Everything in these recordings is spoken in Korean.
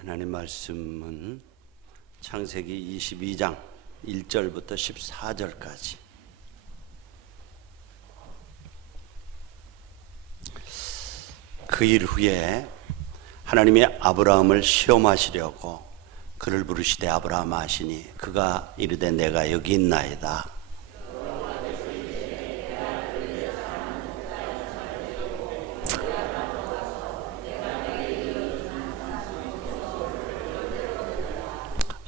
하나님 말씀은 창세기 22장 1절부터 14절까지. 그 일 후에 하나님이 아브라함을 시험하시려고 그를 부르시되 아브라함아 하시니 그가 이르되 내가 여기 있나이다.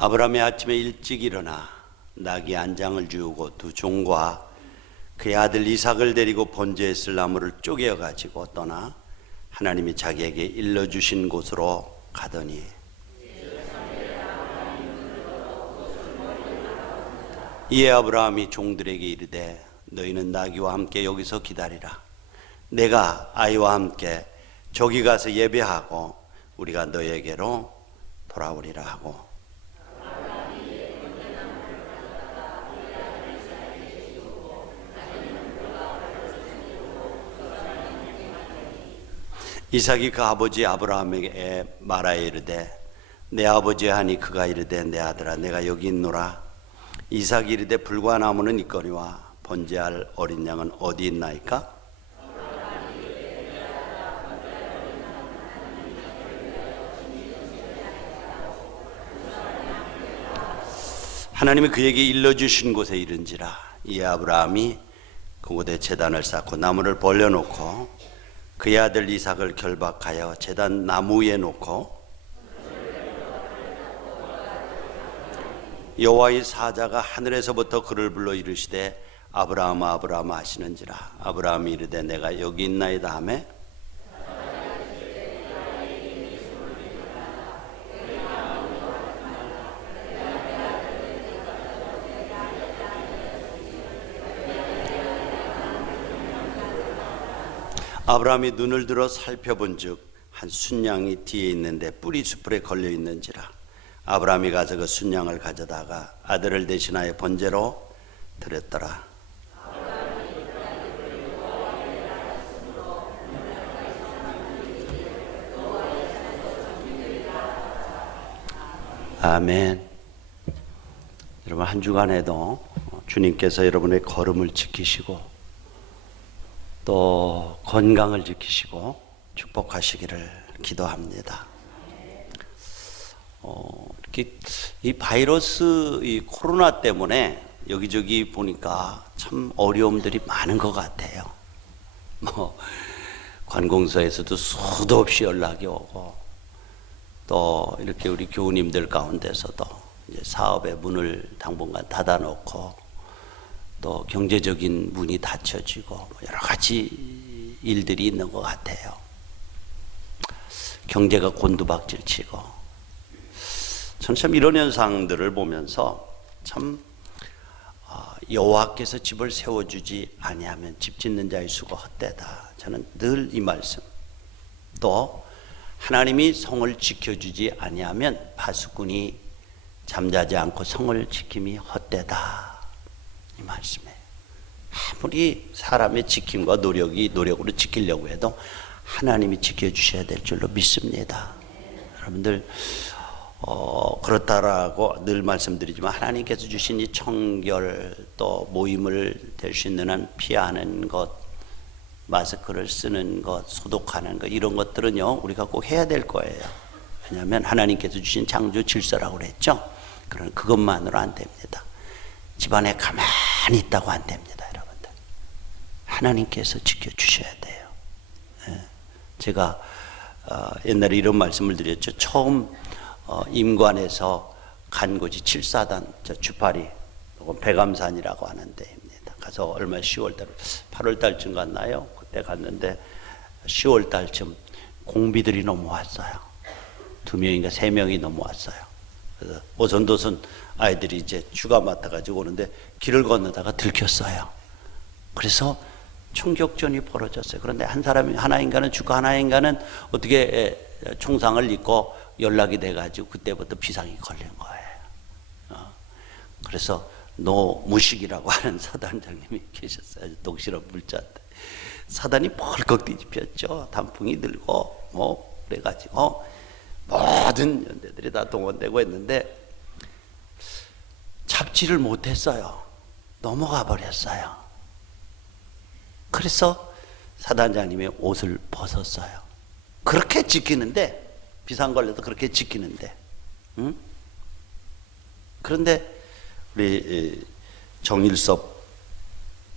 아브라함이 아침에 일찍 일어나 나귀 안장을 주우고 두 종과 그의 아들 이삭을 데리고 번제에 쓸 나무를 쪼개어 가지고 떠나 하나님이 자기에게 일러주신 곳으로 가더니 이에 아브라함이 종들에게 이르되 너희는 나귀와 함께 여기서 기다리라. 내가 아이와 함께 저기 가서 예배하고 우리가 너에게로 돌아오리라 하고 이삭이 그 아버지 아브라함에게 말하여 이르되 내 아버지 하니 그가 이르되 내 아들아 내가 여기 있노라. 이삭이 이르되 불과 나무는 있거니와 번제할 어린 양은 어디 있나이까? 하나님이 그에게 일러주신 곳에 이른지라. 이에 아브라함이 그곳에 제단을 쌓고 나무를 벌려놓고 그의 아들 이삭을 결박하여 제단 나무 위에 놓고 여호와의 사자가 하늘에서부터 그를 불러 이르시되 아브라함아 아브라함아 하시는지라. 아브라함이 이르되 내가 여기 있나이다 하매 아브라함이 눈을 들어 살펴본즉 한 순양이 뒤에 있는데 뿔이 숯불에 걸려 있는지라. 아브라함이 가서 그 순양을 가져다가 아들을 대신하여 번제로 드렸더라. 아멘. 여러분 한 주간에도 주님께서 여러분의 걸음을 지키시고 또 건강을 지키시고 축복하시기를 기도합니다. 이렇게 이 바이러스, 이 코로나 때문에 여기저기 보니까 참 어려움들이 많은 것 같아요. 관공서에서도 수도 없이 연락이 오고 또 이렇게 우리 교우님들 가운데서도 이제 사업의 문을 당분간 닫아놓고 또 경제적인 문이 닫혀지고 여러 가지 일들이 있는 것 같아요. 경제가 곤두박질치고 저는 참 이런 현상들을 보면서 참 여호와께서 집을 세워주지 아니하면 집 짓는 자의 수가 헛되다. 저는 늘 이 말씀. 또 하나님이 성을 지켜주지 아니하면 파수꾼이 잠자지 않고 성을 지킴이 헛되다. 이 말씀에 아무리 사람의 지킴과 노력으로 지키려고 해도 하나님이 지켜주셔야 될 줄로 믿습니다. 여러분들 그렇다라고 늘 말씀드리지만 하나님께서 주신 이 청결 또 모임을 될 수 있는 한 피하는 것, 마스크를 쓰는 것, 소독하는 것 이런 것들은요 우리가 꼭 해야 될 거예요. 왜냐하면 하나님께서 주신 창조 질서라고 그랬죠. 그러나 그것만으로 안 됩니다. 집안에 가만히 있다고 안 됩니다, 여러분들. 하나님께서 지켜주셔야 돼요. 제가 옛날에 이런 말씀을 드렸죠. 처음 임관에서 간 곳이 7사단, 주파리, 백암산이라고 하는 데입니다. 가서 얼마 10월달, 8월달쯤 갔나요? 그때 갔는데 10월달쯤 공비들이 넘어왔어요. 2명인가 3명이 넘어왔어요. 그래서 오손도손 아이들이 이제 휴가 맡아가지고 오는데 길을 건너다가 들켰어요. 그래서 총격전이 벌어졌어요. 그런데 하나 인간은 죽고 하나 인간은 어떻게 총상을 입고 연락이 돼가지고 그때부터 비상이 걸린 거예요. 그래서 노무식이라고 하는 사단장님이 계셨어요. 독실한 물자인데 사단이 벌컥 뒤집혔죠. 단풍이 들고 그래가지고 모든 사람들이 다 동원되고 했는데 잡지를 못했어요. 넘어가 버렸어요. 그래서 사단장님이 옷을 벗었어요. 그렇게 지키는데, 비상 걸려도 그렇게 지키는데, 응? 그런데 우리 정일섭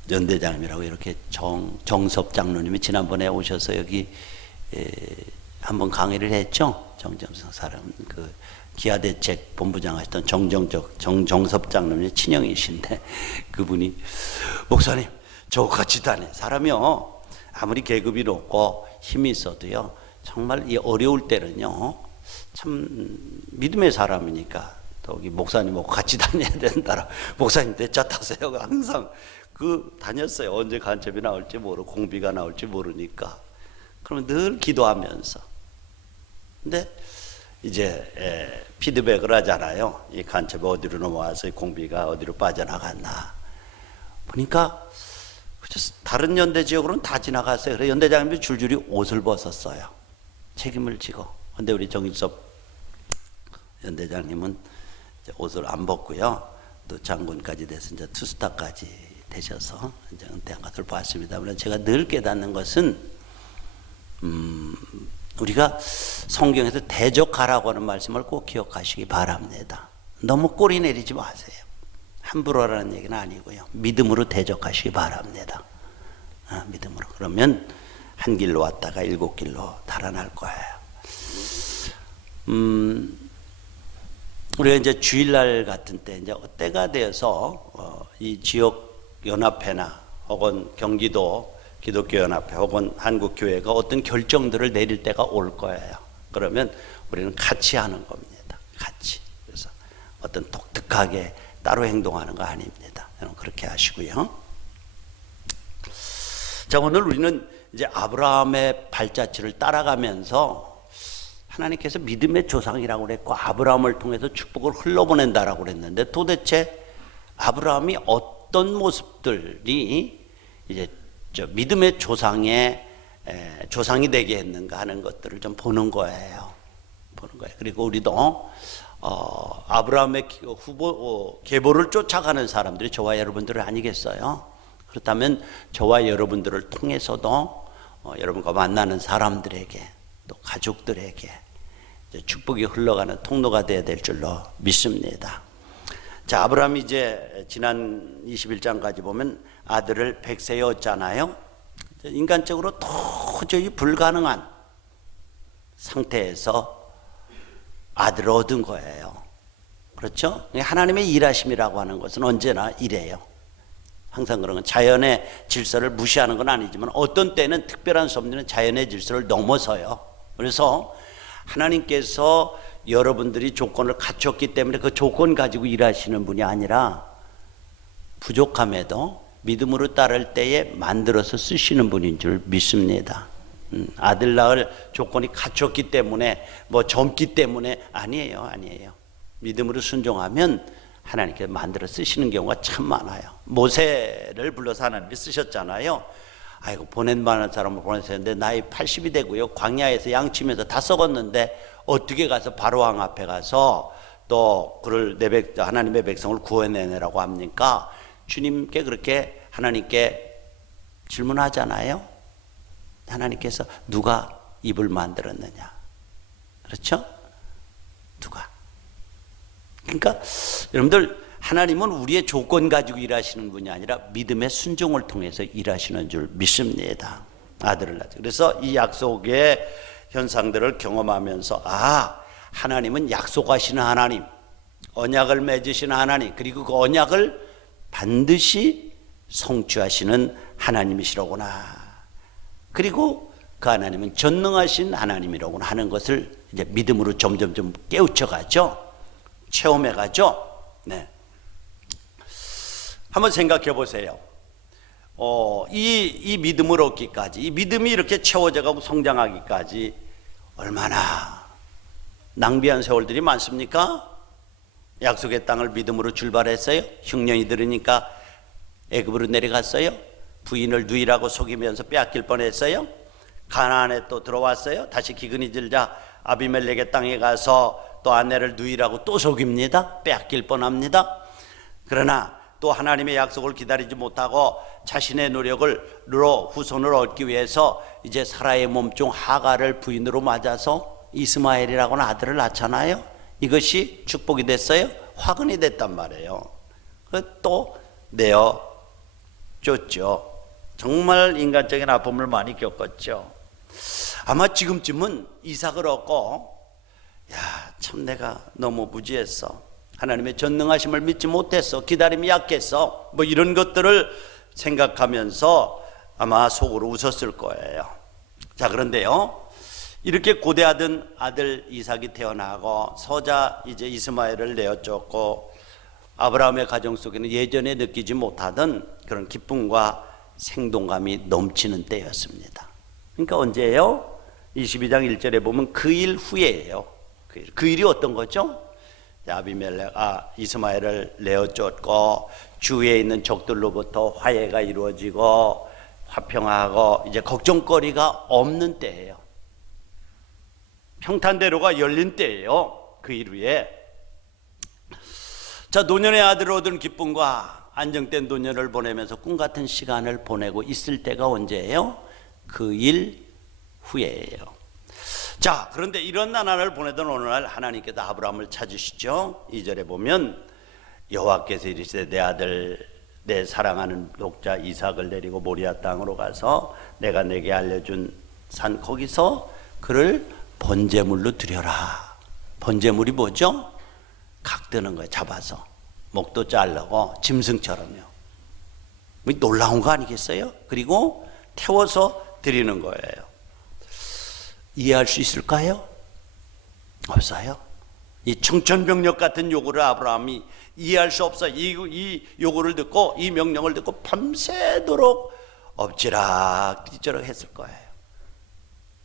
연대장님이라고 이렇게 정섭 장로님이 지난번에 오셔서 여기 한번 강의를 했죠. 정정성 사람 그 기아대책 본부장 하셨던 정정섭 장로님의 친형이신데 그분이 목사님 저같이 다니 사람이요 아무리 계급이 높고 힘이 있어도요 정말 이 어려울 때는요 참 믿음의 사람이니까 여기 목사님하고 같이 다녀야 된다. 목사님 내 차 타세요. 항상 그 다녔어요. 언제 간첩이 나올지 모르고 공비가 나올지 모르니까. 그러면 늘 기도하면서. 근데 이제 피드백을 하잖아요. 이 간첩이 어디로 넘어와서 공비가 어디로 빠져나갔나. 보니까 다른 연대 지역으로는 다 지나갔어요. 그래서 연대장님이 줄줄이 옷을 벗었어요. 책임을 지고. 근데 우리 정일섭 연대장님은 옷을 안 벗고요. 또 장군까지 돼서 이제 투스타까지 되셔서 이제 은퇴한 것을 봤습니다. 물론 제가 늘 깨닫는 것은 우리가 성경에서 대적하라고 하는 말씀을 꼭 기억하시기 바랍니다. 너무 꼬리 내리지 마세요. 함부로 하라는 얘기는 아니고요. 믿음으로 대적하시기 바랍니다. 믿음으로. 그러면 한 길로 왔다가 일곱 길로 달아날 거예요. 우리가 이제 주일날 같은 때 이제 때가 되어서 이 지역 연합회나 혹은 경기도 기독교 연합회 혹은 한국 교회가 어떤 결정들을 내릴 때가 올 거예요. 그러면 우리는 같이 하는 겁니다. 같이. 그래서 어떤 독특하게 따로 행동하는 거 아닙니다. 여러분 그렇게 하시고요. 자, 오늘 우리는 이제 아브라함의 발자취를 따라가면서 하나님께서 믿음의 조상이라고 그랬고 아브라함을 통해서 축복을 흘러보낸다라고 그랬는데 도대체 아브라함이 어떤 모습들이 이제 저 믿음의 조상의 조상이 되게 했는가 하는 것들을 좀 보는 거예요. 그리고 우리도 아브라함의 계보를 쫓아가는 사람들이 저와 여러분들 아니겠어요? 그렇다면 저와 여러분들을 통해서도 여러분과 만나는 사람들에게 또 가족들에게 축복이 흘러가는 통로가 되어야 될 줄로 믿습니다. 자, 아브라함이 이제 지난 21장까지 보면 아들을 백세였잖아요. 인간적으로 도저히 불가능한 상태에서 아들을 얻은 거예요. 그렇죠? 하나님의 일하심이라고 하는 것은 언제나 이래요. 항상 그런 건 자연의 질서를 무시하는 건 아니지만 어떤 때는 특별한 섭리는 자연의 질서를 넘어서요. 그래서 하나님께서 여러분들이 조건을 갖췄기 때문에 그 조건 가지고 일하시는 분이 아니라 부족함에도 믿음으로 따를 때에 만들어서 쓰시는 분인 줄 믿습니다. 아들 낳을 조건이 갖췄기 때문에 뭐 젊기 때문에 아니에요. 믿음으로 순종하면 하나님께서 만들어 쓰시는 경우가 참 많아요. 모세를 불러서 하나님이 쓰셨잖아요. 아이고 보낸 많은 사람을 보냈었는데 나이 80이 되고요. 광야에서 양치면서 다 썩었는데 어떻게 가서 바로왕 앞에 가서 또 그를 하나님의 백성을 구해내라고 합니까? 주님께 그렇게 하나님께 질문하잖아요. 하나님께서 누가 입을 만들었느냐? 그렇죠? 누가? 그러니까 여러분들 하나님은 우리의 조건 가지고 일하시는 분이 아니라 믿음의 순종을 통해서 일하시는 줄 믿습니다. 아들을 낳죠. 그래서 이 약속의 현상들을 경험하면서 하나님은 약속하시는 하나님, 언약을 맺으시는 하나님, 그리고 그 언약을 반드시 성취하시는 하나님이시로구나. 그리고 그 하나님은 전능하신 하나님이로구나 하는 것을 이제 믿음으로 점점 깨우쳐가죠. 체험해가죠. 네. 한번 생각해 보세요. 이 믿음을 얻기까지, 이 믿음이 이렇게 채워져가고 성장하기까지 얼마나 낭비한 세월들이 많습니까? 약속의 땅을 믿음으로 출발했어요. 흉년이 들으니까 애굽으로 내려갔어요. 부인을 누이라고 속이면서 빼앗길 뻔했어요. 가나안에 또 들어왔어요. 다시 기근이 들자 아비멜렉의 땅에 가서 또 아내를 누이라고 또 속입니다. 빼앗길 뻔합니다. 그러나 또 하나님의 약속을 기다리지 못하고 자신의 노력으로 후손을 얻기 위해서 이제 사라의 몸중 하가를 부인으로 맞아서 이스마엘이라고는 아들을 낳잖아요. 이것이 축복이 됐어요? 화근이 됐단 말이에요. 또 내어 쫓죠. 정말 인간적인 아픔을 많이 겪었죠. 아마 지금쯤은 이삭을 얻고 참 내가 너무 무지했어, 하나님의 전능하심을 믿지 못했어, 기다림이 약했어, 뭐 이런 것들을 생각하면서 아마 속으로 웃었을 거예요. 자, 그런데요, 이렇게 고대하던 아들 이삭이 태어나고 서자 이제 이스마엘을 내어쫓고 아브라함의 가정 속에는 예전에 느끼지 못하던 그런 기쁨과 생동감이 넘치는 때였습니다. 그러니까 언제예요? 22장 1절에 보면 그 일 후에예요. 그 일이 어떤 거죠? 이스마엘을 내어쫓고 주위에 있는 적들로부터 화해가 이루어지고 화평하고 이제 걱정거리가 없는 때예요. 평탄대로가 열린 때예요. 그 일 후에. 자, 노년의 아들을 얻은 기쁨과 안정된 노년을 보내면서 꿈같은 시간을 보내고 있을 때가 언제예요? 그 일 후에예요. 자, 그런데 이런 나날을 보내던 어느 날 하나님께서 아브라함을 찾으시죠. 2절에 보면 여호와께서 이르시되 내 아들 내 사랑하는 독자 이삭을 데리고 모리아 땅으로 가서 내가 내게 알려준 산 거기서 그를 번제물로 드려라. 번제물이 뭐죠? 각드는 거예요. 잡아서 목도 자르고 짐승처럼요. 놀라운 거 아니겠어요? 그리고 태워서 드리는 거예요. 이해할 수 있을까요? 없어요. 이 청천벽력 같은 요구를 아브라함이 이해할 수 없어요. 이 요구를 듣고 이 명령을 듣고 밤새도록 엎지락뒤지락 했을 거예요.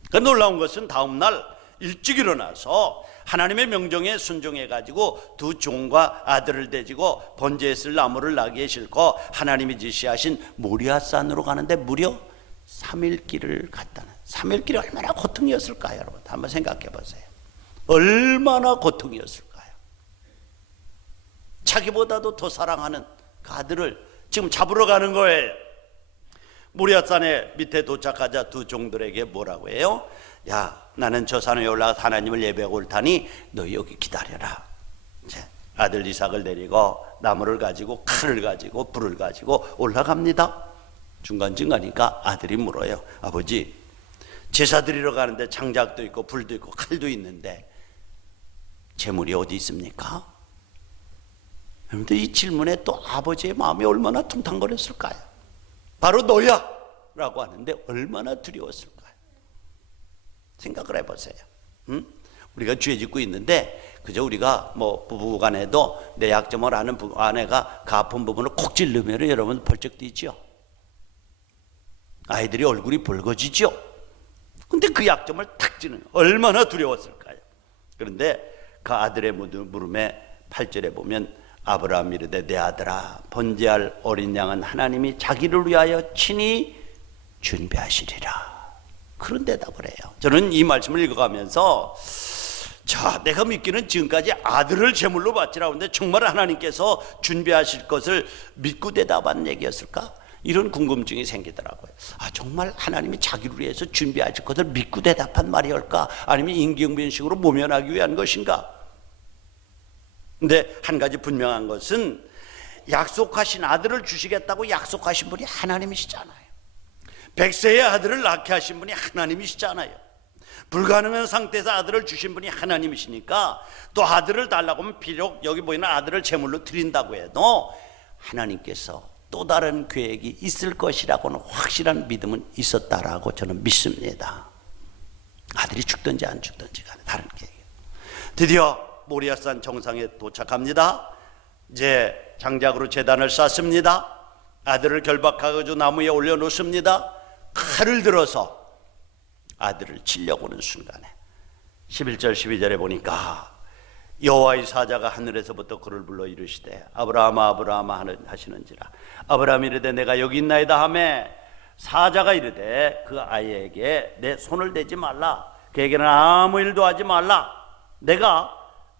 그러니까 놀라운 것은 다음날 일찍 일어나서 하나님의 명령에 순종해가지고 두 종과 아들을 데리고 번제에 쓸 나무를 나귀에 싣고 하나님이 지시하신 모리아산으로 가는데 무려 3일 길을 갔다는. 3일 길이 얼마나 고통이었을까요? 여러분 한번 생각해 보세요. 얼마나 고통이었을까요? 자기보다도 더 사랑하는 그 아들을 지금 잡으러 가는 거예요. 모리아산의 밑에 도착하자 두 종들에게 뭐라고 해요? 야, 나는 저 산에 올라가서 하나님을 예배하고 올 테니 너 여기 기다려라. 이제 아들 이삭을 데리고 나무를 가지고 칼을 가지고 불을 가지고 올라갑니다. 중간중간이니까 아들이 물어요. 아버지, 제사 드리러 가는데 장작도 있고 불도 있고 칼도 있는데 재물이 어디 있습니까? 여러분들 이 질문에 또 아버지의 마음이 얼마나 퉁탕거렸을까요? 바로 너야! 라고 하는데 얼마나 두려웠을까요? 생각을 해보세요. 우리가 죄 짓고 있는데 그저 우리가 뭐 부부간에도 내 약점을 아는 아내가 그 아픈 부분을 콕 찔르면 여러분 벌쩍 뛰죠. 아이들이 얼굴이 붉어지죠. 근데 그 약점을 탁 찌는 얼마나 두려웠을까요? 그런데 그 아들의 물음에 8절에 보면 아브라함이 이르되 내 아들아 번제할 어린 양은 하나님이 자기를 위하여 친히 준비하시리라. 그런 대답을 해요. 저는 이 말씀을 읽어가면서 자, 내가 믿기는 지금까지 아들을 제물로 바치라고 하는데 정말 하나님께서 준비하실 것을 믿고 대답한 얘기였을까? 이런 궁금증이 생기더라고요. 정말 하나님이 자기를 위해서 준비하실 것을 믿고 대답한 말이올까? 아니면 임기응변식으로 모면하기 위한 것인가? 근데 한 가지 분명한 것은 약속하신 아들을 주시겠다고 약속하신 분이 하나님이시잖아요. 100세의 아들을 낳게 하신 분이 하나님이시잖아요. 불가능한 상태에서 아들을 주신 분이 하나님이시니까 또 아들을 달라고 하면 비록 여기 보이는 아들을 제물로 드린다고 해도 하나님께서 또 다른 계획이 있을 것이라고는 확실한 믿음은 있었다라고 저는 믿습니다. 아들이 죽든지 안 죽든지 간에 다른 계획이에요. 드디어 모리아산 정상에 도착합니다. 이제 장작으로 제단을 쌓습니다. 아들을 결박하고 나무에 올려놓습니다. 칼을 들어서 아들을 치려고 하는 순간에 11절 12절에 보니까 여호와의 사자가 하늘에서부터 그를 불러 이르시되 아브라함아 아브라함아 하시는지라. 아브라함이 이르되 내가 여기 있나이다 하매 사자가 이르되 그 아이에게 내 손을 대지 말라. 그에게는 아무 일도 하지 말라. 내가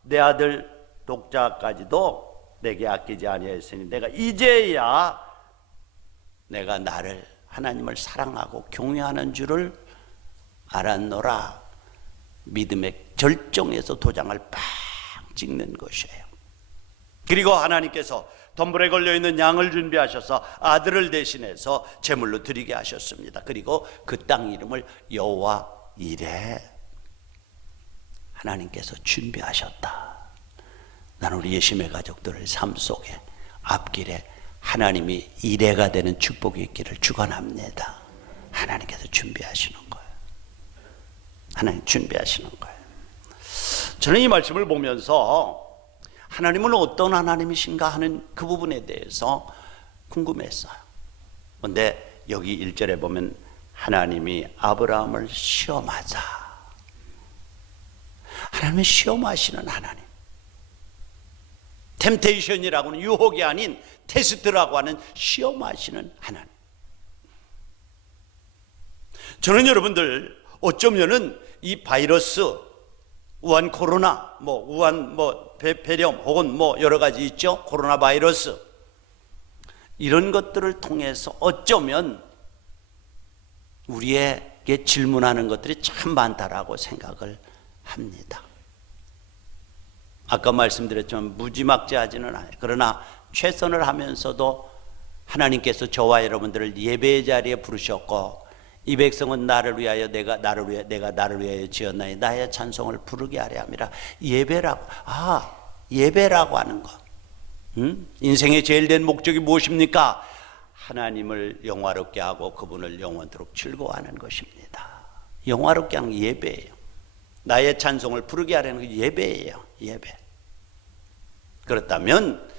내 아들 독자까지도 내게 아끼지 아니하였으니 내가 이제야 내가 나를 하나님을 사랑하고 경외하는 줄을 알았노라. 믿음의 절정에서 도장을 팍 찍는 것이에요. 그리고 하나님께서 덤불에 걸려있는 양을 준비하셔서 아들을 대신해서 제물로 드리게 하셨습니다. 그리고 그 땅 이름을 여호와 이레, 하나님께서 준비하셨다. 나는 우리 예심의 가족들의 삶 속에 앞길에 하나님이 이레가 되는 축복이 있기를 축원합니다. 하나님께서 준비하시는 거예요. 하나님 준비하시는 거예요. 저는 이 말씀을 보면서 하나님은 어떤 하나님이신가 하는 그 부분에 대해서 궁금했어요. 그런데 여기 1절에 보면 하나님이 아브라함을 시험하자. 하나님은 시험하시는 하나님. 템테이션이라고는 유혹이 아닌 테스트라고 하는 시험하시는 하나님. 저는 여러분들 어쩌면은 이 바이러스, 우한 코로나, 우한 폐렴 혹은 여러 가지 있죠. 코로나 바이러스. 이런 것들을 통해서 어쩌면 우리에게 질문하는 것들이 참 많다라고 생각을 합니다. 아까 말씀드렸지만 무지막지하지는 않아요. 그러나 최선을 하면서도 하나님께서 저와 여러분들을 예배의 자리에 부르셨고, 이 백성은 나를 위하여 내가 나를 위하여 지었나니 나의 찬송을 부르게 하려 함이라. 예배라고 하는 것. 인생의 제일 된 목적이 무엇입니까? 하나님을 영화롭게 하고 그분을 영원토록 즐거워하는 것입니다. 영화롭게 하는 게 예배예요. 나의 찬송을 부르게 하려는 게 예배예요. 예배. 그렇다면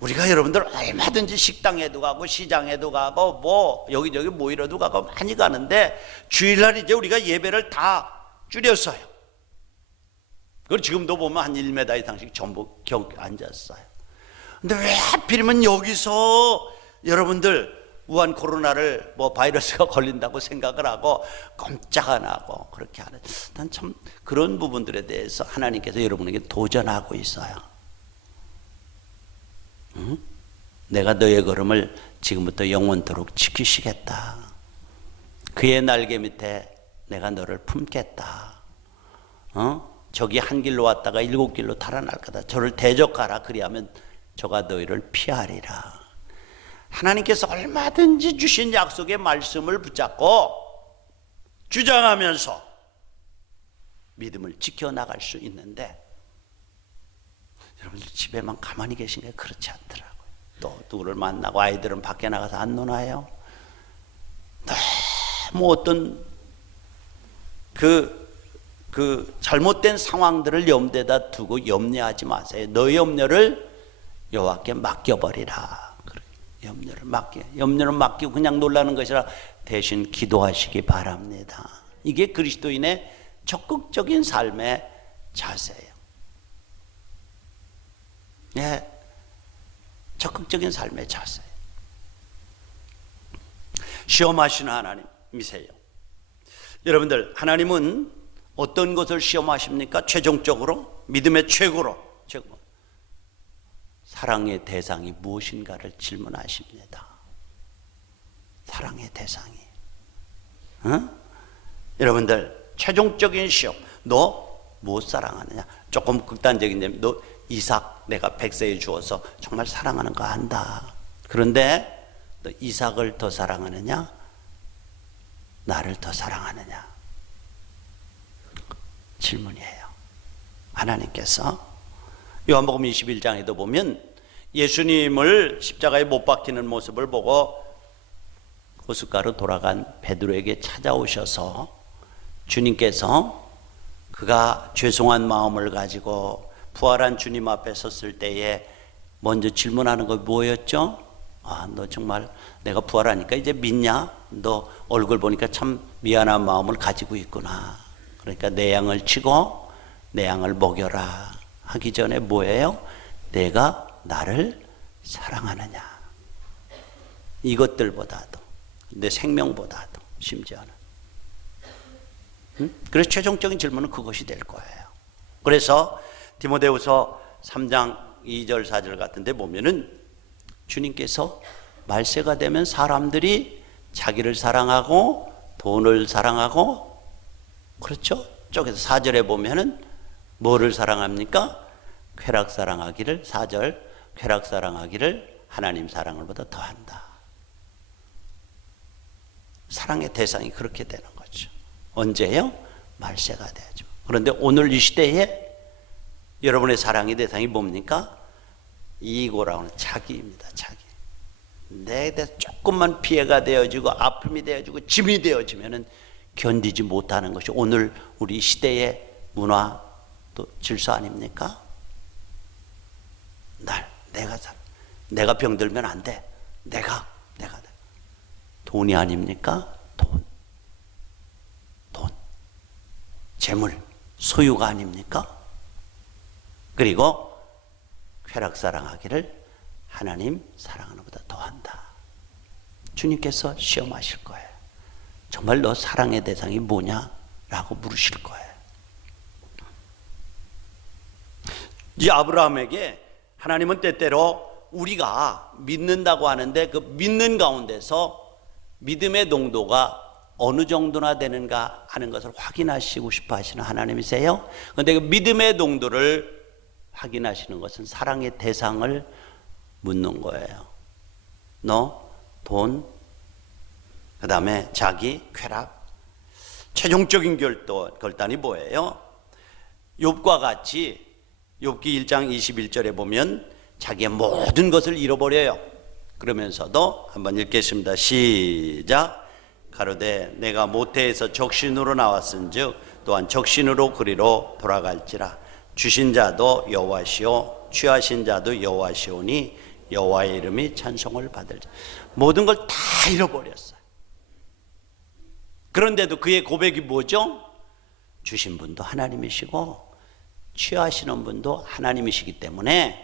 우리가 여러분들 얼마든지 식당에도 가고 시장에도 가고 여기저기 모이러도 가고 많이 가는데 주일날 이제 우리가 예배를 다 줄였어요. 그걸 지금도 보면 한 1m 이상씩 전부 앉았어요. 근데 왜 하필이면 여기서 여러분들 우한 코로나를 바이러스가 걸린다고 생각을 하고 꼼짝 안 하고 그렇게 하는, 난 참 그런 부분들에 대해서 하나님께서 여러분에게 도전하고 있어요. 응? 내가 너의 걸음을 지금부터 영원토록 지키시겠다. 그의 날개 밑에 내가 너를 품겠다. 저기 한 길로 왔다가 7길로 달아날 거다. 저를 대적하라. 그리하면 저가 너희를 피하리라. 하나님께서 얼마든지 주신 약속의 말씀을 붙잡고 주장하면서 믿음을 지켜나갈 수 있는데, 여러분들 집에만 가만히 계신 게 그렇지 않더라고요. 또 누구를 만나고 아이들은 밖에 나가서 안 노나요? 너무 어떤 그 잘못된 상황들을 염두에다 두고 염려하지 마세요. 너의 염려를 여호와께 맡겨버리라. 염려를 맡기고 그냥 놀라는 것이라 대신 기도하시기 바랍니다. 이게 그리스도인의 적극적인 삶의 자세예요. 예, 적극적인 삶의 자세. 시험하시는 하나님이세요. 여러분들, 하나님은 어떤 것을 시험하십니까? 최종적으로 믿음의 최고로 사랑의 대상이 무엇인가를 질문하십니다. 사랑의 대상이. 여러분들, 최종적인 시험. 너 못 사랑하느냐? 조금 극단적인데, 너 이삭 내가 100세에 주어서 정말 사랑하는 거 안다. 그런데 너 이삭을 더 사랑하느냐? 나를 더 사랑하느냐? 질문이에요. 하나님께서 요한복음 21장에도 보면 예수님을 십자가에 못 박히는 모습을 보고 호숫가로 돌아간 베드로에게 찾아오셔서 주님께서 그가 죄송한 마음을 가지고 부활한 주님 앞에 섰을 때에 먼저 질문하는 거 뭐였죠? 너 정말 내가 부활하니까 이제 믿냐? 너 얼굴 보니까 참 미안한 마음을 가지고 있구나. 그러니까 내 양을 치고 내 양을 먹여라 하기 전에 뭐예요? 내가 나를 사랑하느냐? 이것들보다도, 내 생명보다도 심지어는. 그래서 최종적인 질문은 그것이 될 거예요. 그래서 디모데후서 3장 2절 4절 같은데 보면은 주님께서 말세가 되면 사람들이 자기를 사랑하고 돈을 사랑하고, 그렇죠? 쪽에서 4절에 보면은 뭐를 사랑합니까? 쾌락 사랑하기를, 4절 쾌락 사랑하기를 하나님 사랑을 보다 더한다. 사랑의 대상이 그렇게 되는 거죠. 언제요? 말세가 되죠. 그런데 오늘 이 시대에 여러분의 사랑의 대상이 뭡니까? 이고라고 하는 자기입니다. 자기. 내 대해서 조금만 피해가 되어지고 아픔이 되어지고 짐이 되어지면은 견디지 못하는 것이 오늘 우리 시대의 문화 또 질서 아닙니까? 내가 병들면 안 돼. 내가 돈이 아닙니까? 돈. 재물, 소유가 아닙니까? 그리고 쾌락 사랑하기를 하나님 사랑하는 것보다 더한다. 주님께서 시험하실 거예요. 정말 너 사랑의 대상이 뭐냐라고 물으실 거예요. 이 아브라함에게 하나님은 때때로 우리가 믿는다고 하는데 그 믿는 가운데서 믿음의 농도가 어느 정도나 되는가 하는 것을 확인하시고 싶어 하시는 하나님이세요. 그런데 그 믿음의 농도를 확인하시는 것은 사랑의 대상을 묻는 거예요. 너, 돈, 그 다음에 자기, 쾌락. 최종적인 결단이 뭐예요? 욥과 같이 욥기 1장 21절에 보면 자기의 모든 것을 잃어버려요. 그러면서도 한번 읽겠습니다. 시작. 가로되 내가 모태에서 적신으로 나왔은즉 또한 적신으로 그리로 돌아갈지라. 주신 자도 여호와시오 취하신 자도 여호와시오니 여호와의 이름이 찬송을 받을지. 모든 걸 다 잃어버렸어요. 그런데도 그의 고백이 뭐죠? 주신 분도 하나님이시고 취하시는 분도 하나님이시기 때문에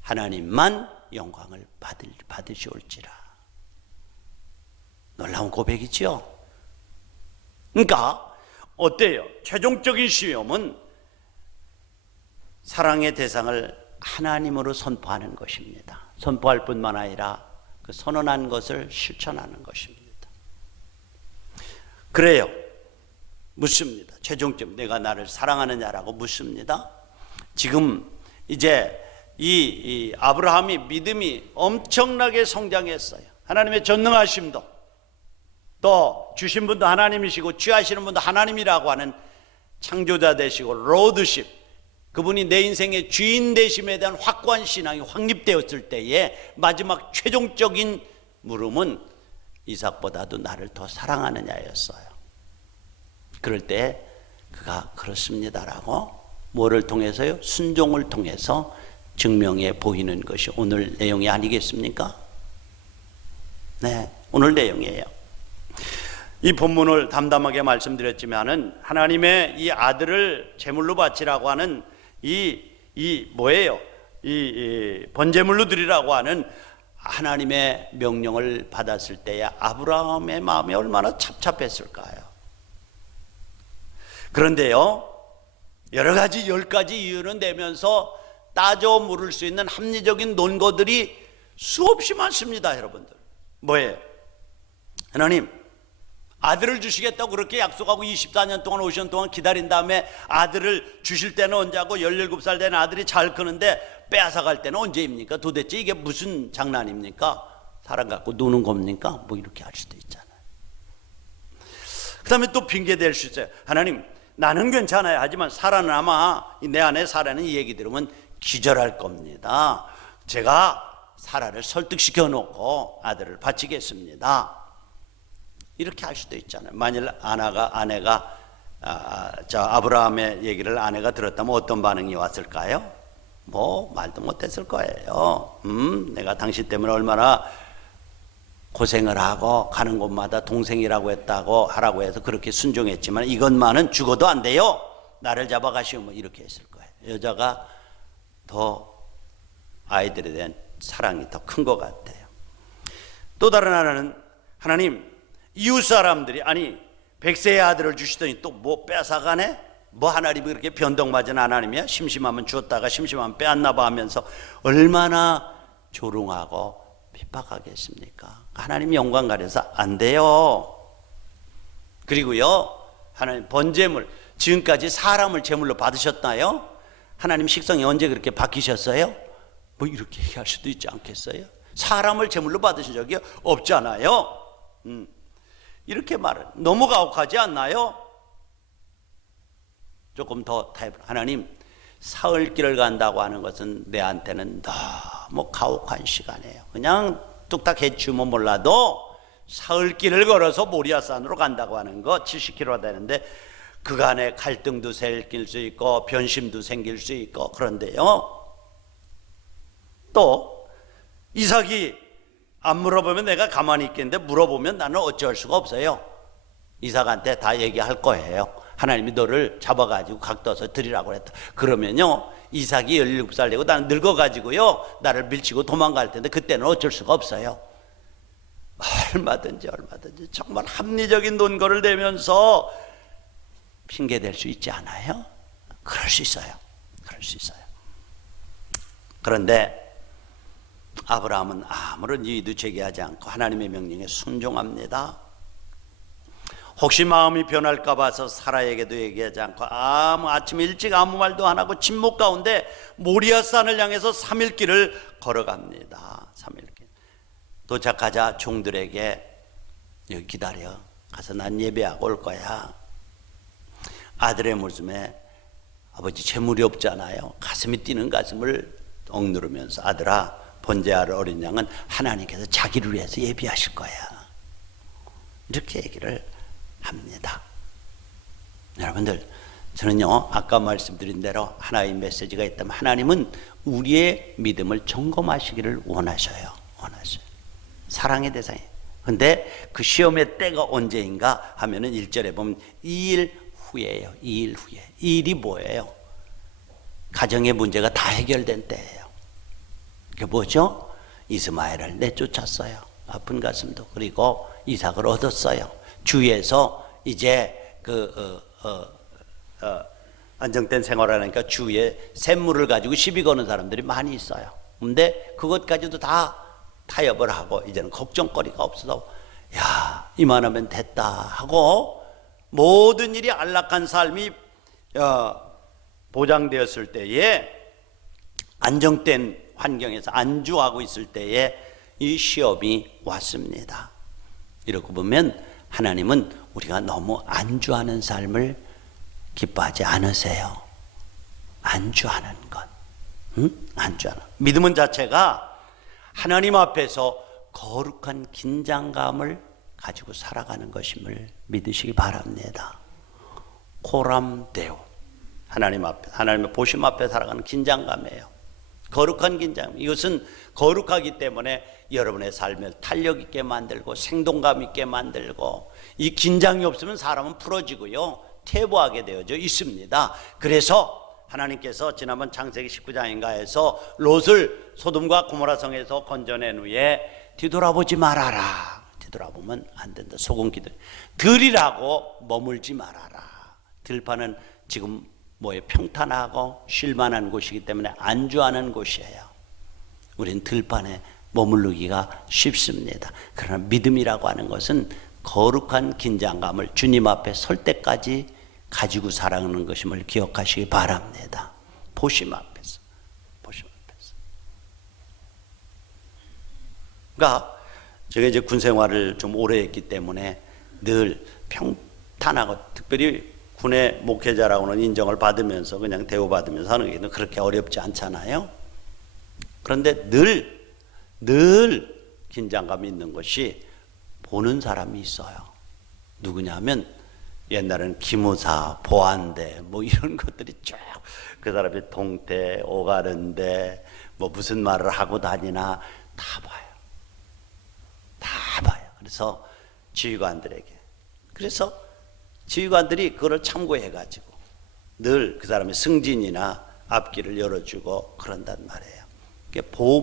하나님만 영광을 받으시올지라. 놀라운 고백이죠. 그러니까 어때요? 최종적인 시험은 사랑의 대상을 하나님으로 선포하는 것입니다. 선포할 뿐만 아니라 그 선언한 것을 실천하는 것입니다. 그래요. 묻습니다. 최종적 내가 나를 사랑하느냐라고 묻습니다. 지금 이제 이 아브라함이 믿음이 엄청나게 성장했어요. 하나님의 전능하심도 또 주신 분도 하나님이시고 취하시는 분도 하나님이라고 하는 창조자 되시고 로드십, 그분이 내 인생의 주인 되심에 대한 확고한 신앙이 확립되었을 때에 마지막 최종적인 물음은 이삭보다도 나를 더 사랑하느냐였어요. 그럴 때 그가 그렇습니다라고 뭐를 통해서요? 순종을 통해서 증명해 보이는 것이 오늘 내용이 아니겠습니까? 네, 오늘 내용이에요. 이 본문을 담담하게 말씀드렸지만은 하나님의 이 아들을 제물로 바치라고 하는 이 뭐예요? 이 번제물로 드리라고 하는 하나님의 명령을 받았을 때에 아브라함의 마음이 얼마나 찹찹했을까요? 그런데요, 여러 가지 10가지 이유는 되면서 따져 물을 수 있는 합리적인 논거들이 수없이 많습니다. 여러분들 뭐예요? 하나님 아들을 주시겠다고 그렇게 약속하고 24년 동안 50년 동안 기다린 다음에 아들을 주실 때는 언제 하고 17살 된 아들이 잘 크는데 빼앗아갈 때는 언제입니까? 도대체 이게 무슨 장난입니까? 사람 갖고 노는 겁니까? 뭐 이렇게 할 수도 있잖아요. 그 다음에 또 핑계 댈 수 있어요. 하나님 나는 괜찮아요. 하지만 사라는 아마 내 안에 사라는 이 얘기 들으면 기절할 겁니다. 제가 사라를 설득시켜 놓고 아들을 바치겠습니다. 이렇게 할 수도 있잖아요. 만일 아내가 아브라함의 얘기를 아내가 들었다면 어떤 반응이 왔을까요? 뭐 말도 못했을 거예요. 내가 당신 때문에 얼마나 고생을 하고 가는 곳마다 동생이라고 했다고 하라고 해서 그렇게 순종했지만 이것만은 죽어도 안 돼요. 나를 잡아가시오. 뭐 이렇게 했을 거예요. 여자가 더 아이들에 대한 사랑이 더 큰 것 같아요. 또 다른 하나는 하나님 이웃 사람들이 아니 100세의 아들을 주시더니 또 뭐 뺏어가네? 뭐 하나님이 그렇게 변덕맞은 하나님이야? 심심하면 주었다가 심심하면 빼앗나 봐 하면서 얼마나 조롱하고 핍박하겠습니까? 하나님 영광 가려서 안 돼요. 그리고요, 하나님 번제물, 지금까지 사람을 제물로 받으셨나요? 하나님 식성이 언제 그렇게 바뀌셨어요? 뭐 이렇게 얘기할 수도 있지 않겠어요? 사람을 제물로 받으신 적이 없잖아요. 이렇게 말은 너무 가혹하지 않나요? 조금 더 타협. 하나님, 사흘길을 간다고 하는 것은 내한테는 너무 가혹한 시간이에요. 그냥 뚝딱 해치우면 몰라도 사흘길을 걸어서 모리아산으로 간다고 하는 거 70km가 되는데 그간에 갈등도 생길 수 있고 변심도 생길 수 있고. 그런데요, 또 이삭이 안 물어보면 내가 가만히 있겠는데 물어보면 나는 어찌할 수가 없어요. 이삭한테 다 얘기할 거예요. 하나님이 너를 잡아가지고 각도서 드리라고 했다. 그러면요, 이삭이 17살 되고 나는 늙어가지고요 나를 밀치고 도망갈 텐데 그때는 어쩔 수가 없어요. 얼마든지 정말 합리적인 논거를 대면서 핑계 댈 수 있지 않아요? 그럴 수 있어요. 그런데 아브라함은 아무런 이의도 제기하지 않고 하나님의 명령에 순종합니다. 혹시 마음이 변할까 봐서 사라에게도 얘기하지 않고 아침 일찍 아무 말도 안 하고 침묵 가운데 모리아산을 향해서 3일 길을 걸어갑니다. 3일 길. 도착하자 종들에게 여기 기다려. 가서 난 예배하고 올 거야. 아들의 모습에 아버지 재물이 없잖아요. 가슴이 뛰는 가슴을 억누르면서 아들아, 번제할 어린 양은 하나님께서 자기를 위해서 예비하실 거야. 이렇게 얘기를 합니다. 여러분들, 저는요 아까 말씀드린 대로 하나의 메시지가 있다면 하나님은 우리의 믿음을 점검하시기를 원하셔요. 사랑의 대상이에요. 근데 그 시험의 때가 언제인가 하면은 1절에 보면 2일 후에요. 2일 후에. 2일이 뭐예요? 가정의 문제가 다 해결된 때예요. 그게 뭐죠? 이스마엘을 내쫓았어요. 아픈 가슴도. 그리고 이삭을 얻었어요. 주위에서 이제 안정된 생활하니까 주위에 샘물을 가지고 시비 거는 사람들이 많이 있어요. 근데 그것까지도 다 타협을 하고 이제는 걱정거리가 없어서 야, 이만하면 됐다 하고 모든 일이 안락한 삶이 보장되었을 때에 안정된 환경에서 안주하고 있을 때에 이 시험이 왔습니다. 이러고 보면 하나님은 우리가 너무 안주하는 삶을 기뻐하지 않으세요. 안주하는 것, 안주하는 믿음은 자체가 하나님 앞에서 거룩한 긴장감을 가지고 살아가는 것임을 믿으시기 바랍니다. 코람데오, 하나님 앞에, 하나님의 보심 앞에 살아가는 긴장감이에요. 거룩한 긴장. 이것은 거룩하기 때문에 여러분의 삶을 탄력 있게 만들고 생동감 있게 만들고, 이 긴장이 없으면 사람은 풀어지고요 퇴보하게 되어져 있습니다. 그래서 하나님께서 지난번 창세기 19장인가에서 롯을 소돔과 고모라 성에서 건져낸 후에 뒤돌아보지 말아라. 뒤돌아보면 안 된다. 소금 기도. 들이라고 머물지 말아라. 들판은 지금 뭐에 평탄하고 쉴만한 곳이기 때문에 안주하는 곳이에요. 우린 들판에 머무르기가 쉽습니다. 그러나 믿음이라고 하는 것은 거룩한 긴장감을 주님 앞에 설 때까지 가지고 살아가는 것임을 기억하시기 바랍니다. 보심 앞에서. 그러니까 제가 이제 군 생활을 좀 오래 했기 때문에 늘 평탄하고, 특별히 군의 목회자라고는 인정을 받으면서 그냥 대우받으면서 하는 게 그렇게 어렵지 않잖아요. 그런데 늘 긴장감이 있는 것이 보는 사람이 있어요. 누구냐면 옛날에는 기무사, 보안대 뭐 이런 것들이 쭉 그 사람이 동태, 오가는데 뭐 무슨 말을 하고 다니나 다 봐요. 그래서 지휘관들에게, 그래서 지휘관들이 그걸 참고해가지고 늘 그 사람의 승진이나 앞길을 열어주고 그런단 말이에요.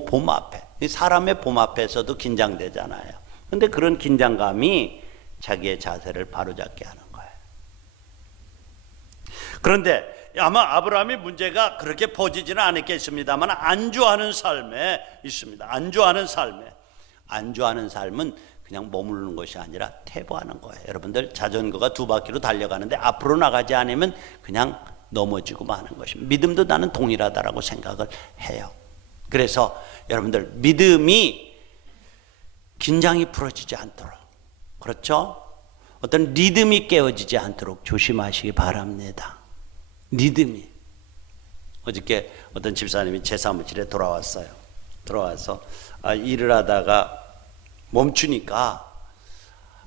봄 앞에, 사람의 봄 앞에서도 긴장되잖아요. 근데 그런 긴장감이 자기의 자세를 바로잡게 하는 거예요. 그런데 아마 아브라함의 문제가 그렇게 퍼지지는 않았겠습니다만 안주하는 삶에 있습니다. 안주하는 삶은 그냥 머무르는 것이 아니라 퇴보하는 거예요. 여러분들 자전거가 2바퀴로 달려가는데 앞으로 나가지 않으면 그냥 넘어지고 마는 것입니다. 믿음도 나는 동일하다라고 생각을 해요. 그래서 여러분들 믿음이 긴장이 풀어지지 않도록, 그렇죠? 어떤 리듬이 깨어지지 않도록 조심하시기 바랍니다. 리듬이. 어저께 어떤 집사님이 제 사무실에 돌아와서 일을 하다가 멈추니까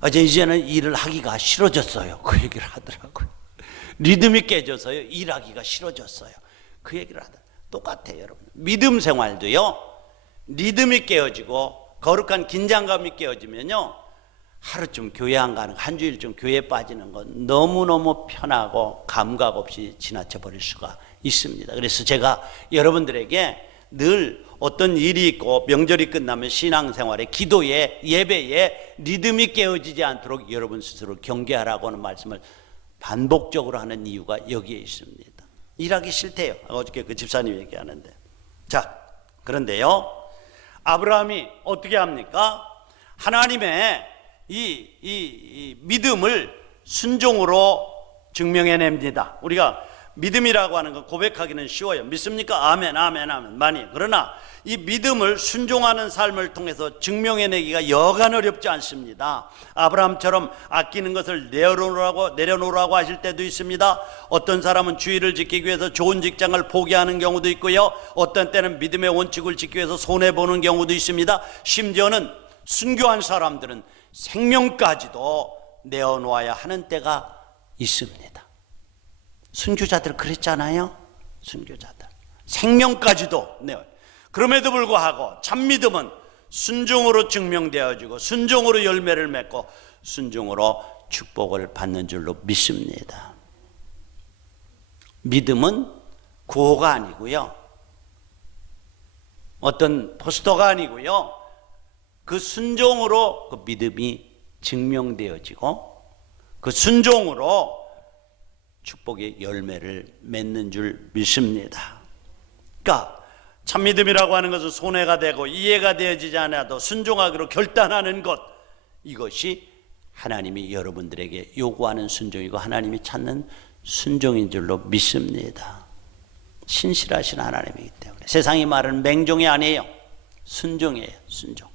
이제는 일을 하기가 싫어졌어요. 그 얘기를 하더라고요. 리듬이 깨져서요, 일하기가 싫어졌어요. 그 얘기를 하더라고요. 똑같아요, 여러분. 믿음 생활도요, 리듬이 깨어지고 거룩한 긴장감이 깨어지면요, 하루쯤 교회 안 가는 거, 한 주일쯤 교회 빠지는 건 너무너무 편하고 감각 없이 지나쳐 버릴 수가 있습니다. 그래서 제가 여러분들에게 늘 어떤 일이 있고 명절이 끝나면 신앙생활에, 기도에, 예배에 리듬이 깨어지지 않도록 여러분 스스로 경계하라고 하는 말씀을 반복적으로 하는 이유가 여기에 있습니다. 일하기 싫대요. 어저께 그 집사님 얘기하는데. 자, 그런데요, 아브라함이 어떻게 합니까? 하나님의 이 믿음을 순종으로 증명해냅니다. 우리가 믿음이라고 하는 건 고백하기는 쉬워요. 믿습니까? 아멘, 아멘, 아멘. 많이. 그러나 이 믿음을 순종하는 삶을 통해서 증명해내기가 여간 어렵지 않습니다. 아브라함처럼 아끼는 것을 내려놓으라고 하실 때도 있습니다. 어떤 사람은 주의를 지키기 위해서 좋은 직장을 포기하는 경우도 있고요, 어떤 때는 믿음의 원칙을 지키기 위해서 손해보는 경우도 있습니다. 심지어는 순교한 사람들은 생명까지도 내어놓아야 하는 때가 있습니다. 순교자들 그랬잖아요. 순교자들 생명까지도 내어요. 그럼에도 불구하고 참 믿음은 순종으로 증명되어지고 순종으로 열매를 맺고 순종으로 축복을 받는 줄로 믿습니다. 믿음은 구호가 아니고요, 어떤 포스터가 아니고요, 그 순종으로 그 믿음이 증명되어지고 그 순종으로 축복의 열매를 맺는 줄 믿습니다. 그러니까 참 믿음이라고 하는 것은 손해가 되고 이해가 되어지지 않아도 순종하기로 결단하는 것, 이것이 하나님이 여러분들에게 요구하는 순종이고 하나님이 찾는 순종인 줄로 믿습니다. 신실하신 하나님이기 때문에. 세상이 말하는 맹종이 아니에요. 순종이에요. 순종.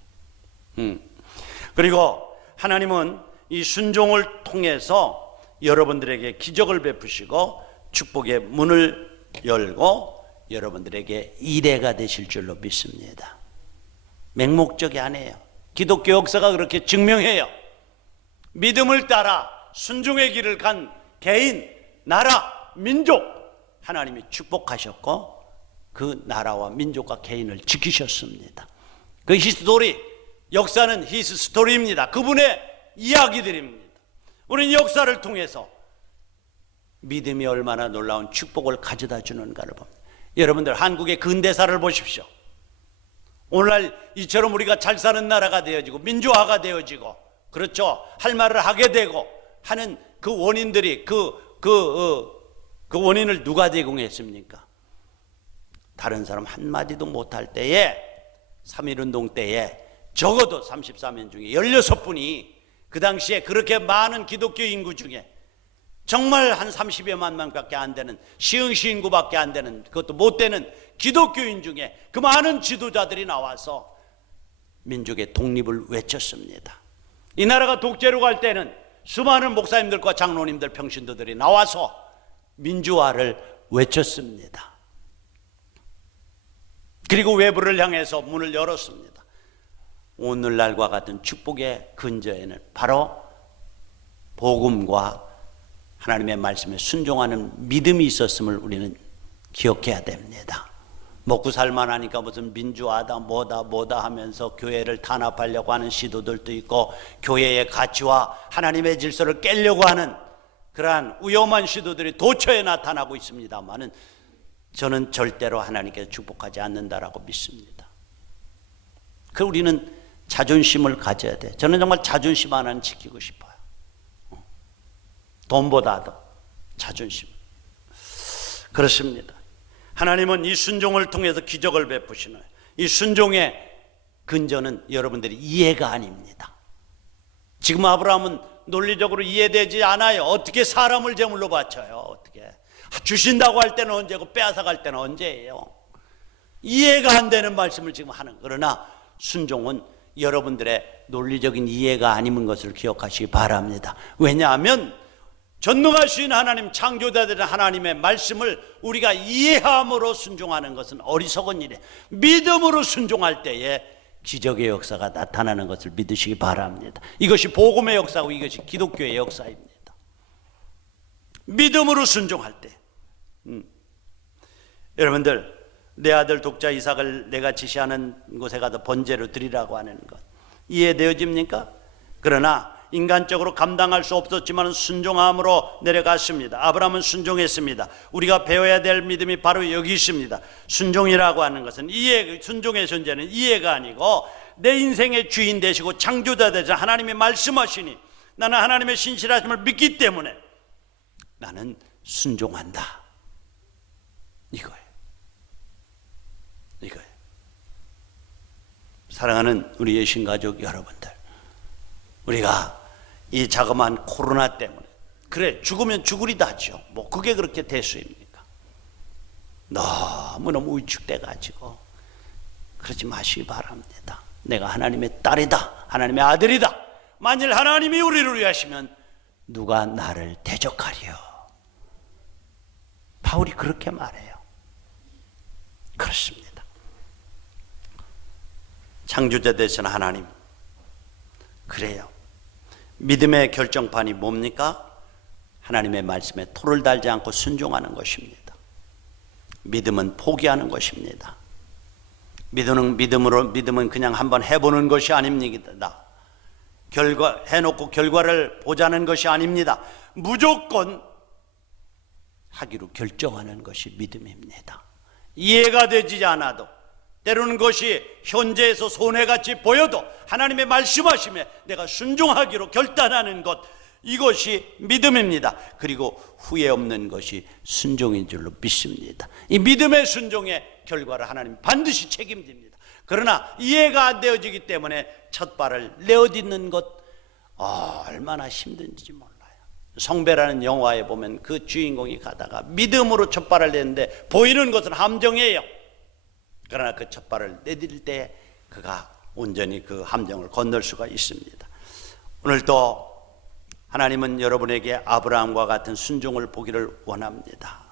그리고 하나님은 이 순종을 통해서 여러분들에게 기적을 베푸시고 축복의 문을 열고 여러분들에게 이레가 되실 줄로 믿습니다. 맹목적이 아니에요. 기독교 역사가 그렇게 증명해요. 믿음을 따라 순종의 길을 간 개인, 나라, 민족, 하나님이 축복하셨고 그 나라와 민족과 개인을 지키셨습니다. 그 히스토리, 역사는 히스 스토리입니다. 그분의 이야기들입니다. 우리는 역사를 통해서 믿음이 얼마나 놀라운 축복을 가져다 주는가를 봅니다. 여러분들 한국의 근대사를 보십시오. 오늘날 이처럼 우리가 잘 사는 나라가 되어지고 민주화가 되어지고, 그렇죠, 할 말을 하게 되고 하는 그 원인들이 그 원인을 누가 제공했습니까? 다른 사람 한마디도 못할 때에, 3.1운동 때에 적어도 33명 중에 16분이 그 당시에 그렇게 많은 기독교 인구 중에 정말 한 30여만 명밖에 안 되는, 시흥시 인구밖에 안 되는, 그것도 못 되는 기독교인 중에 그 많은 지도자들이 나와서 민족의 독립을 외쳤습니다. 이 나라가 독재로 갈 때는 수많은 목사님들과 장로님들, 평신도들이 나와서 민주화를 외쳤습니다. 그리고 외부를 향해서 문을 열었습니다. 오늘날과 같은 축복의 근저에는 바로 복음과 하나님의 말씀에 순종하는 믿음이 있었음을 우리는 기억해야 됩니다. 먹고 살만하니까 무슨 민주화다 뭐다 하면서 교회를 탄압하려고 하는 시도들도 있고, 교회의 가치와 하나님의 질서를 깨려고 하는 그러한 위험한 시도들이 도처에 나타나고 있습니다만은 저는 절대로 하나님께서 축복하지 않는다라고 믿습니다. 그 우리는 자존심을 가져야 돼. 저는 정말 자존심 하나는 지키고 싶어요. 돈보다도 자존심. 그렇습니다. 하나님은 이 순종을 통해서 기적을 베푸시는, 이 순종의 근저는 여러분들이 이해가 아닙니다. 지금 아브라함은 논리적으로 이해되지 않아요. 어떻게 사람을 제물로 바쳐요? 어떻게 주신다고 할 때는 언제고 빼앗아갈 때는 언제예요? 이해가 안 되는 말씀을 지금 하는. 그러나 순종은 여러분들의 논리적인 이해가 아닌 것을 기억하시기 바랍니다. 왜냐하면 전능하신 하나님, 창조자되는 하나님의 말씀을 우리가 이해함으로 순종하는 것은 어리석은 일이에요. 믿음으로 순종할 때에 기적의 역사가 나타나는 것을 믿으시기 바랍니다. 이것이 복음의 역사고 이것이 기독교의 역사입니다. 믿음으로 순종할 때. 여러분들, 내 아들 독자 이삭을 내가 지시하는 곳에 가서 번제로 드리라고 하는 것 이해되어집니까? 그러나 인간적으로 감당할 수 없었지만 순종함으로 내려갔습니다. 아브라함은 순종했습니다. 우리가 배워야 될 믿음이 바로 여기 있습니다. 순종이라고 하는 것은 순종의 존재는 이해가 아니고 내 인생의 주인 되시고 창조자 되자 하나님이 말씀하시니 나는 하나님의 신실하심을 믿기 때문에 나는 순종한다. 이거예요. 사랑하는 우리 예신가족 여러분들, 우리가 이 자그마한 코로나 때문에 그래 죽으면 죽으리다죠. 뭐 그게 그렇게 대수입니까? 너무너무 위축돼 가지고 그러지 마시기 바랍니다. 내가 하나님의 딸이다, 하나님의 아들이다. 만일 하나님이 우리를 위하시면 누가 나를 대적하리요? 바울이 그렇게 말해요. 그렇습니다. 창조자 되신 하나님, 그래요. 믿음의 결정판이 뭡니까? 하나님의 말씀에 토를 달지 않고 순종하는 것입니다. 믿음은 포기하는 것입니다. 믿음은 그냥 한번 해보는 것이 아닙니다. 해놓고 결과를 보자는 것이 아닙니다. 무조건 하기로 결정하는 것이 믿음입니다. 이해가 되지 않아도, 때로는 그것이 현재에서 손해같이 보여도 하나님의 말씀하심에 내가 순종하기로 결단하는 것, 이것이 믿음입니다. 그리고 후회 없는 것이 순종인 줄로 믿습니다. 이 믿음의 순종의 결과를 하나님 반드시 책임집니다. 그러나 이해가 안 되어지기 때문에 첫 발을 내어딛는 것 얼마나 힘든지 몰라요. 성배라는 영화에 보면 그 주인공이 가다가 믿음으로 첫 발을 내는데 보이는 것은 함정이에요. 그러나 그 첫 발을 내딜 때 그가 온전히 그 함정을 건널 수가 있습니다. 오늘도 하나님은 여러분에게 아브라함과 같은 순종을 보기를 원합니다.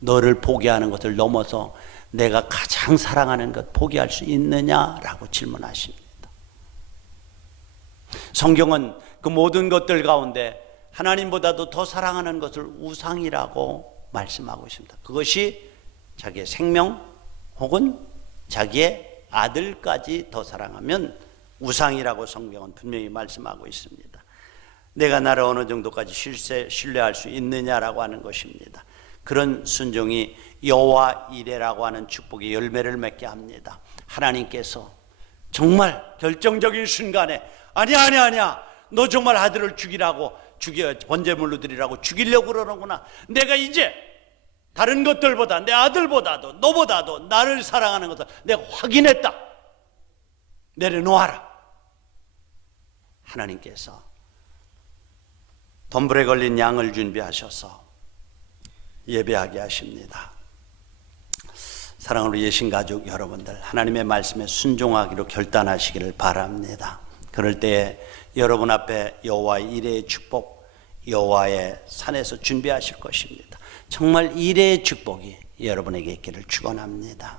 너를 포기하는 것을 넘어서 내가 가장 사랑하는 것 포기할 수 있느냐라고 질문하십니다. 성경은 그 모든 것들 가운데 하나님보다도 더 사랑하는 것을 우상이라고 말씀하고 있습니다. 그것이 자기의 생명 혹은 자기의 아들까지 더 사랑하면 우상이라고 성경은 분명히 말씀하고 있습니다. 내가 나를 어느 정도까지 신뢰할 수 있느냐라고 하는 것입니다. 그런 순종이 여호와 이레라고 하는 축복의 열매를 맺게 합니다. 하나님께서 정말 결정적인 순간에 아니야 너 정말 아들을 번제물로 드리라고 죽이려고 그러는구나. 내가 이제 다른 것들보다 내 아들보다도 너보다도 나를 사랑하는 것을 내가 확인했다. 내려놓아라. 하나님께서 덤불에 걸린 양을 준비하셔서 예배하게 하십니다. 사랑하는 예신가족 여러분들, 하나님의 말씀에 순종하기로 결단하시기를 바랍니다. 그럴 때에 여러분 앞에 여호와의 이레의 축복, 여호와의 산에서 준비하실 것입니다. 정말 이레의 축복이 여러분에게 있기를 축원합니다.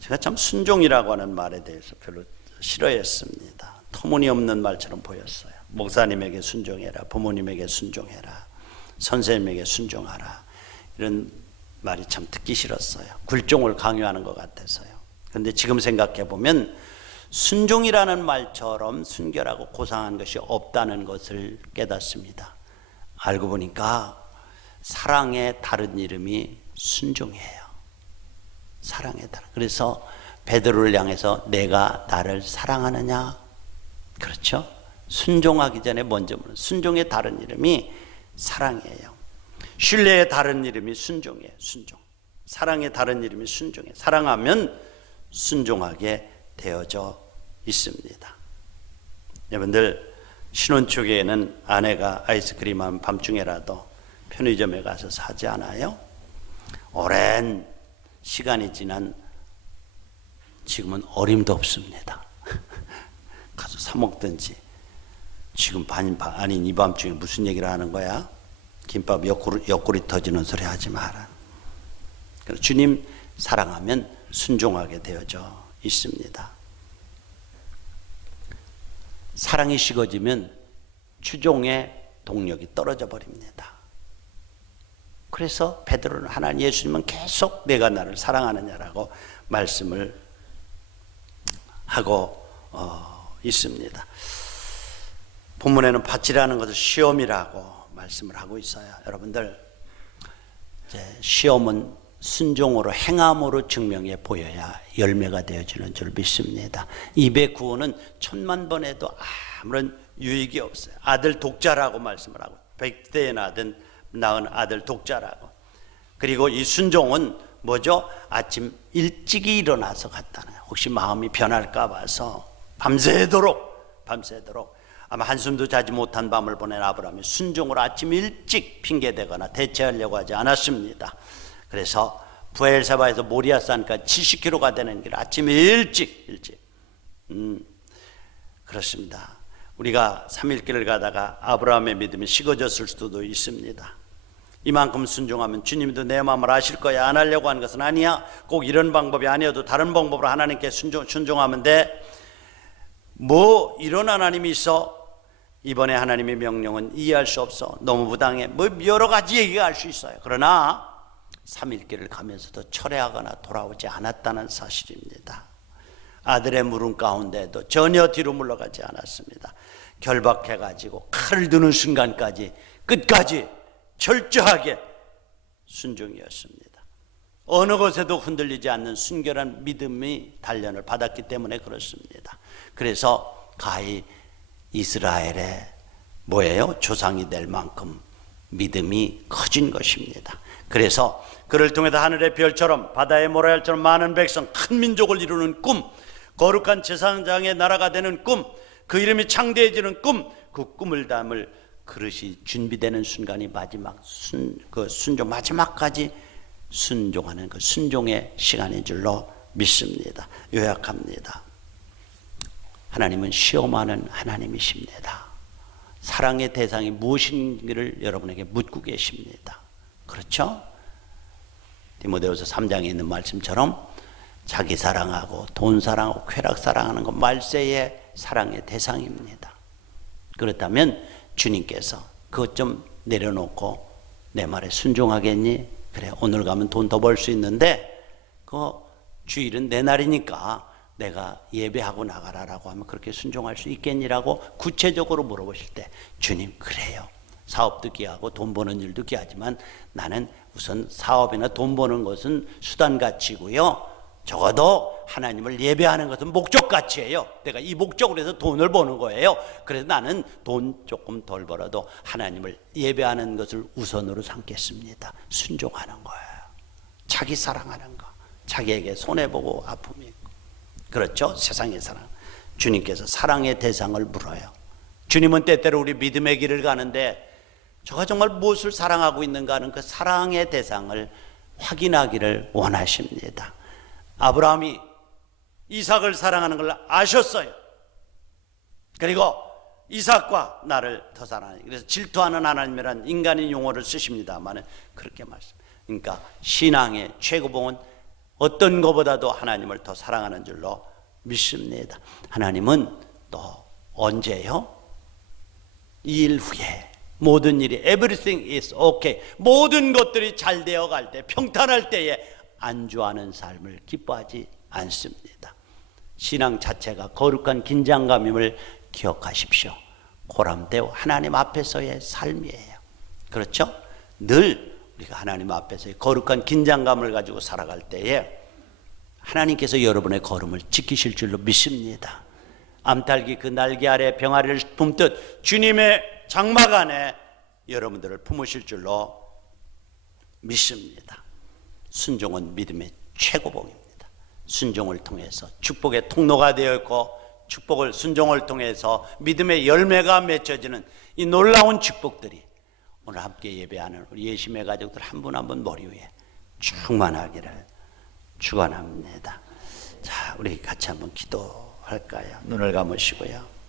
제가 참 순종이라고 하는 말에 대해서 별로 싫어했습니다. 터무니없는 말처럼 보였어요. 목사님에게 순종해라, 부모님에게 순종해라, 선생님에게 순종하라, 이런 말이 참 듣기 싫었어요. 굴종을 강요하는 것 같아서요. 그런데 지금 생각해 보면 순종이라는 말처럼 순결하고 고상한 것이 없다는 것을 깨닫습니다. 알고 보니까 사랑의 다른 이름이 순종이에요. 사랑의 다른. 그래서 베드로를 향해서 내가 나를 사랑하느냐? 그렇죠? 순종하기 전에 먼저 묻는 순종의 다른 이름이 사랑이에요. 신뢰의 다른 이름이 순종이에요. 순종. 사랑의 다른 이름이 순종이에요. 사랑하면 순종하게 되어져 있습니다. 여러분들 신혼 초기에는 아내가 아이스크림 하면 밤중에라도 편의점에 가서 사지 않아요? 오랜 시간이 지난 지금은 어림도 없습니다. 가서 사 먹든지. 지금 아닌 이 밤중에 무슨 얘기를 하는 거야? 김밥 옆구리 터지는 소리 하지 마라. 주님 사랑하면 순종하게 되어져 있습니다. 사랑이 식어지면 추종의 동력이 떨어져 버립니다. 그래서 베드로는 하나님 예수님은 계속 내가 나를 사랑하느냐라고 말씀을 하고 있습니다. 본문에는 밭이라는 것을 시험이라고 말씀을 하고 있어요. 여러분들, 이제 시험은 순종으로 행함으로 증명해 보여야 열매가 되어지는 줄 믿습니다. 입의 구원은 1000만 번 해도 아무런 유익이 없어요. 아들 독자라고 말씀을 하고 100대에 낳은 아들 독자라고. 그리고 이 순종은 뭐죠? 아침 일찍이 일어나서 갔다는, 혹시 마음이 변할까 봐서 밤새도록 아마 한숨도 자지 못한 밤을 보낸 아브라함이 순종으로 아침 일찍 핑계대거나 대체하려고 하지 않았습니다. 그래서 부엘사바에서 모리아산까지 70km가 되는 길 아침 일찍 그렇습니다. 우리가 3일길을 가다가 아브라함의 믿음이 식어졌을 수도 있습니다. 이만큼 순종하면 주님도 내 마음을 아실 거야. 안 하려고 하는 것은 아니야. 꼭 이런 방법이 아니어도 다른 방법으로 하나님께 순종하면 돼. 뭐 이런 하나님이 있어? 이번에 하나님의 명령은 이해할 수 없어. 너무 부당해. 뭐 여러 가지 얘기가 할 수 있어요. 그러나 3일길을 가면서도 철회하거나 돌아오지 않았다는 사실입니다. 아들의 물음 가운데도 전혀 뒤로 물러가지 않았습니다. 결박해가지고 칼을 드는 순간까지 끝까지 철저하게 순종이었습니다. 어느 것에도 흔들리지 않는 순결한 믿음의 단련을 받았기 때문에 그렇습니다. 그래서 가히 이스라엘의 뭐예요? 조상이 될 만큼 믿음이 커진 것입니다. 그래서 그를 통해서 하늘의 별처럼 바다의 모래알처럼 많은 백성, 큰 민족을 이루는 꿈, 거룩한 제사장의 나라가 되는 꿈, 그 이름이 창대해지는 꿈, 그 꿈을 담을 그릇이 준비되는 순간이 순종 마지막까지 순종하는 그 순종의 시간인 줄로 믿습니다. 요약합니다. 하나님은 시험하는 하나님이십니다. 사랑의 대상이 무엇인지를 여러분에게 묻고 계십니다. 그렇죠? 디모데후서 3장에 있는 말씀처럼 자기 사랑하고 돈 사랑하고 쾌락 사랑하는 것 말세의 사랑의 대상입니다. 그렇다면 주님께서 그것 좀 내려놓고 내 말에 순종하겠니? 그래, 오늘 가면 돈 더 벌 수 있는데 그 주일은 내 날이니까 내가 예배하고 나가라라고 하면 그렇게 순종할 수 있겠니라고 구체적으로 물어보실 때 주님, 그래요. 사업도 귀하고 돈 버는 일도 귀하지만 나는 우선 사업이나 돈 버는 것은 수단가치고요. 적어도 하나님을 예배하는 것은 목적가치예요. 내가 이 목적으로 해서 돈을 버는 거예요. 그래서 나는 돈 조금 덜 벌어도 하나님을 예배하는 것을 우선으로 삼겠습니다. 순종하는 거예요. 자기 사랑하는 거. 자기에게 손해보고 아픔이 있고. 그렇죠? 세상의 사랑. 주님께서 사랑의 대상을 물어요. 주님은 때때로 우리 믿음의 길을 가는데 저가 정말 무엇을 사랑하고 있는가 하는 그 사랑의 대상을 확인하기를 원하십니다. 아브라함이 이삭을 사랑하는 걸 아셨어요. 그리고 이삭과 나를 더 사랑하니, 그래서 질투하는 하나님이란 인간의 용어를 쓰십니다만 그렇게 말씀. 그러니까 신앙의 최고봉은 어떤 것보다도 하나님을 더 사랑하는 줄로 믿습니다. 하나님은 또 언제요? 이 일 후에 모든 일이 everything is okay, 모든 것들이 잘 되어갈 때, 평탄할 때에 안주하는 삶을 기뻐하지 않습니다. 신앙 자체가 거룩한 긴장감임을 기억하십시오. 고람되고 하나님 앞에서의 삶이에요. 그렇죠? 늘 우리가 하나님 앞에서의 거룩한 긴장감을 가지고 살아갈 때에 하나님께서 여러분의 걸음을 지키실 줄로 믿습니다. 암탉이 그 날개 아래 병아리를 품듯 주님의 장막 안에 여러분들을 품으실 줄로 믿습니다. 순종은 믿음의 최고봉입니다. 순종을 통해서 축복의 통로가 되어 있고 축복을 순종을 통해서 믿음의 열매가 맺혀지는 이 놀라운 축복들이 오늘 함께 예배하는 우리 예심의 가족들 한 분 한 분 머리 위에 충만하기를 축원합니다. 자, 우리 같이 한번 기도할까요? 눈을 감으시고요.